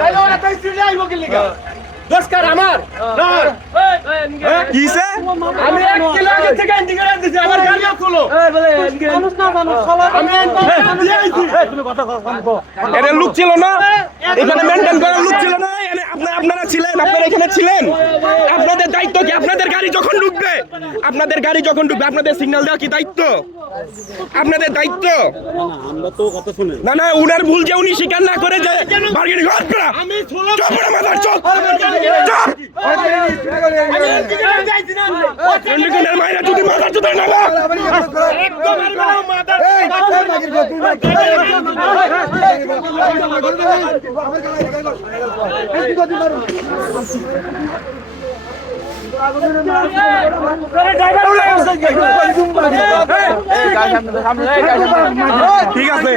তাইলে ওরা তাই চলে আইবো কি লিগা দোস্কার আমার না কিসে আমি 1 কিলো আগে থেকে ইন্ডিকেটর দিছি আমার গাড়িও খোলো মানুষ না জানো শালা আমি দিয়ে আইছি তুমি কথা কও এর লোক ছিল না এখানে মেইনটেইন করার লোক ছিল না আপনারা ছিলেন আপনারা এখানে ছিলেন আপনাদের দায়িত্ব কি আপনাদের গাড়ি যখন ঢুকবে আপনাদের সিগন্যাল দেওয়া কি দায়িত্ব আপনাদের দায়িত্ব আমরা তো কথা শুনি না না উনার ভুল যে উনি স্বীকার না করে যে বার্গেনিং করা আমি ছোলো চল মাদার চল ইন্ডিকেটর মাইরা যদি মাদার চুদাই না একদম মাদার ঠিক আছে